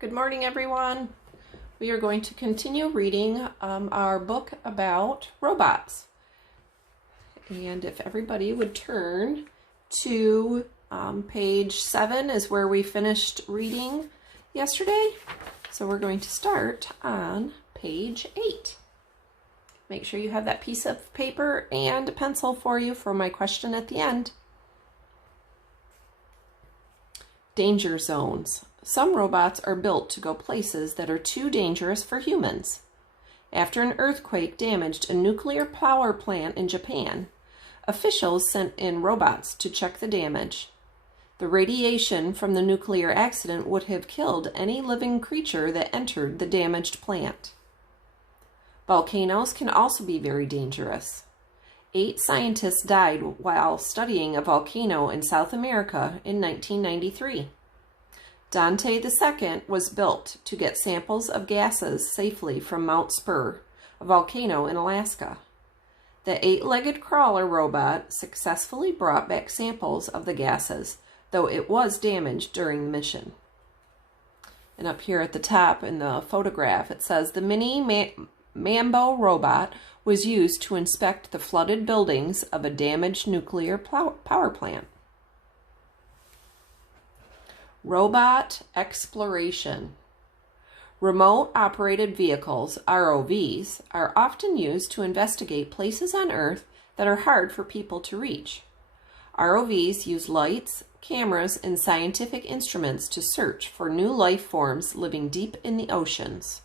Good morning, everyone. We are going to continue reading our book about robots. And if everybody would turn to page 7 is where we finished reading yesterday. So we're going to start on page 8. Make sure you have that piece of paper and a pencil for you for my question at the end. Danger zones. Some robots are built to go places that are too dangerous for humans. After an earthquake damaged a nuclear power plant in Japan, officials sent in robots to check the damage. The radiation from the nuclear accident would have killed any living creature that entered the damaged plant. Volcanoes can also be very dangerous. 8 scientists died while studying a volcano in South America in 1993. Dante II was built to get samples of gases safely from Mount Spur, a volcano in Alaska. The 8-legged crawler robot successfully brought back samples of the gases, though it was damaged during the mission. And up here at the top in the photograph, it says the mini Mambo robot was used to inspect the flooded buildings of a damaged nuclear power plant. Robot exploration. Remote operated vehicles, ROVs, are often used to investigate places on Earth that are hard for people to reach. ROVs use lights, cameras, and scientific instruments to search for new life forms living deep in the oceans.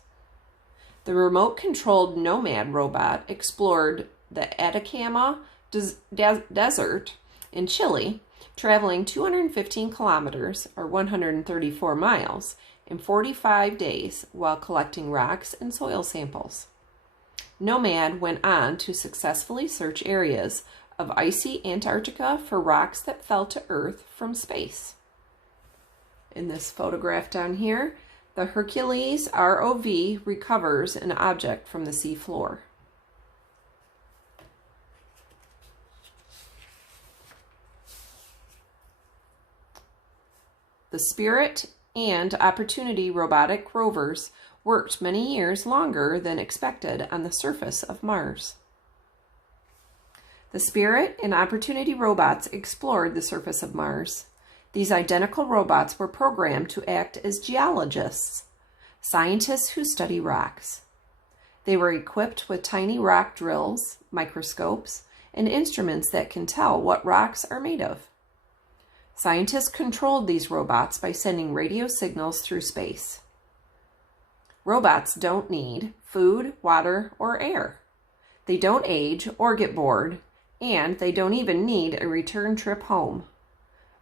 The remote-controlled Nomad robot explored the Atacama Desert in Chile, traveling 215 kilometers, or 134 miles, in 45 days while collecting rocks and soil samples. Nomad went on to successfully search areas of icy Antarctica for rocks that fell to Earth from space. In this photograph down here, the Hercules ROV recovers an object from the seafloor. The Spirit and Opportunity robotic rovers worked many years longer than expected on the surface of Mars. The Spirit and Opportunity robots explored the surface of Mars. These identical robots were programmed to act as geologists, scientists who study rocks. They were equipped with tiny rock drills, microscopes, and instruments that can tell what rocks are made of. Scientists controlled these robots by sending radio signals through space. Robots don't need food, water, or air. They don't age or get bored, and they don't even need a return trip home.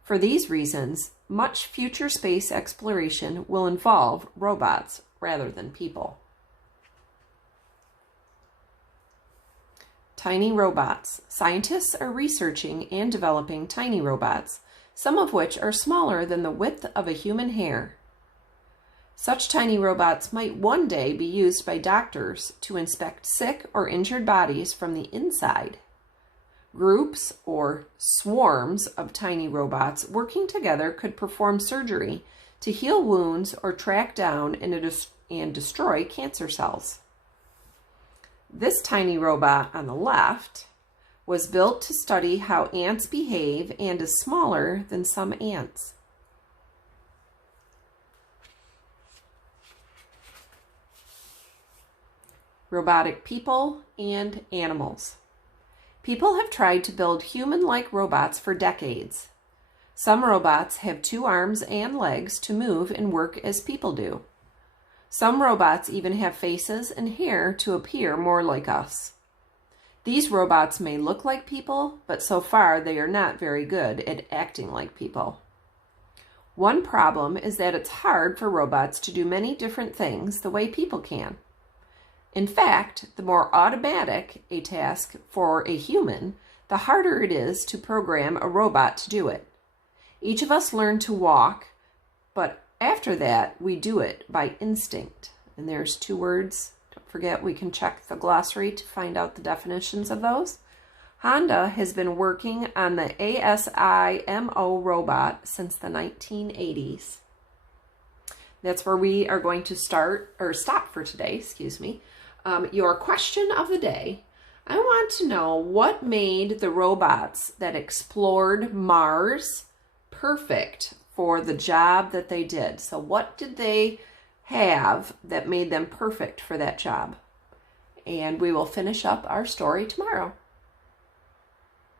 For these reasons, much future space exploration will involve robots rather than people. Tiny robots. Scientists are researching and developing tiny robots, some of which are smaller than the width of a human hair. Such tiny robots might one day be used by doctors to inspect sick or injured bodies from the inside. Groups or swarms of tiny robots working together could perform surgery to heal wounds or track down and destroy cancer cells. This tiny robot on the left was built to study how ants behave and is smaller than some ants. Robotic people and animals. People have tried to build human-like robots for decades. Some robots have 2 arms and legs to move and work as people do. Some robots even have faces and hair to appear more like us. These robots may look like people, but so far they are not very good at acting like people. One problem is that it's hard for robots to do many different things the way people can. In fact, the more automatic a task for a human, the harder it is to program a robot to do it. Each of us learn to walk, but after that, we do it by instinct. And there's 2 words. Don't forget, we can check the glossary to find out the definitions of those. Honda has been working on the ASIMO robot since the 1980s. That's where we are going to stop for today, excuse me. Your question of the day. I want to know what made the robots that explored Mars perfect for the job that they did. So what did they have that made them perfect for that job? And we will finish up our story tomorrow.